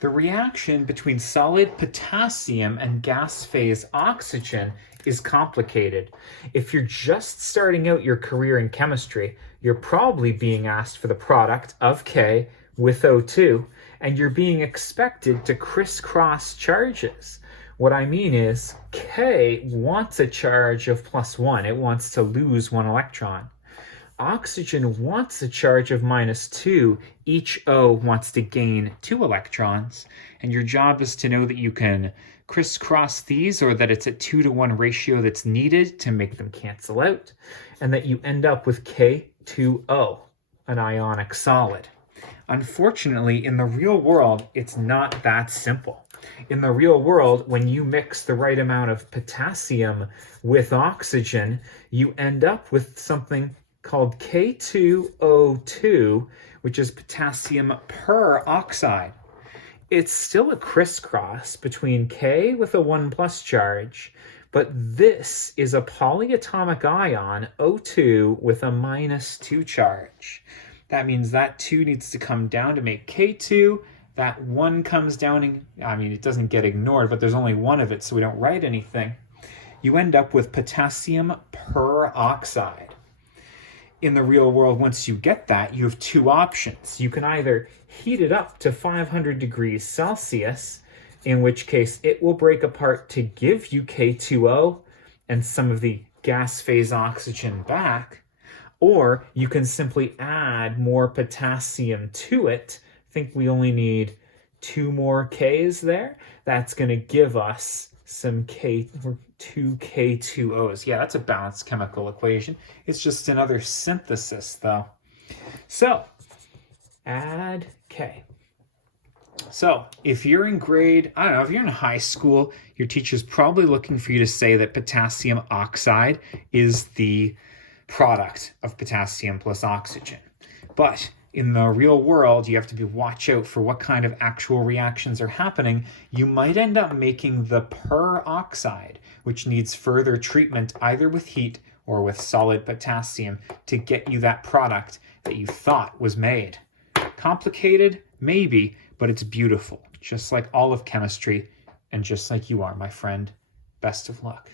The reaction between solid potassium and gas phase oxygen is complicated. If you're just starting out your career in chemistry, you're probably being asked for the product of K with O2, and you're being expected to crisscross charges. What I mean is, K wants a charge of +1. It wants to lose 1 electron. Oxygen wants a charge of -2. Each O wants to gain 2 electrons. And your job is to know that you can crisscross these, or that it's a 2-to-1 ratio that's needed to make them cancel out, and that you end up with K2O, an ionic solid. Unfortunately, in the real world, it's not that simple. In the real world, when you mix the right amount of potassium with oxygen, you end up with something called K2O2, which is potassium peroxide. It's still a crisscross between K with a 1+ charge, but this is a polyatomic ion, O2, with a -2 charge. That means that 2 needs to come down to make K2. That 1 comes down, and it doesn't get ignored, but there's only 1 of it, so we don't write anything. You end up with potassium peroxide. In the real world, once you get that, you have 2 options. You can either heat it up to 500 degrees Celsius, in which case it will break apart to give you K2O and some of the gas phase oxygen back, or you can simply add more potassium to it. I think we only need 2 more Ks there. That's going to give us some 2 K2Os. Yeah, that's a balanced chemical equation. It's just another synthesis, though. So, add K. So, if you're in grade, I don't know, if you're in high school, your teacher's probably looking for you to say that potassium oxide is the product of potassium plus oxygen. But in the real world, you have to watch out for what kind of actual reactions are happening. You might end up making the peroxide, which needs further treatment either with heat or with solid potassium to get you that product that you thought was made. Complicated? Maybe, but it's beautiful, just like all of chemistry and just like you are, my friend. Best of luck.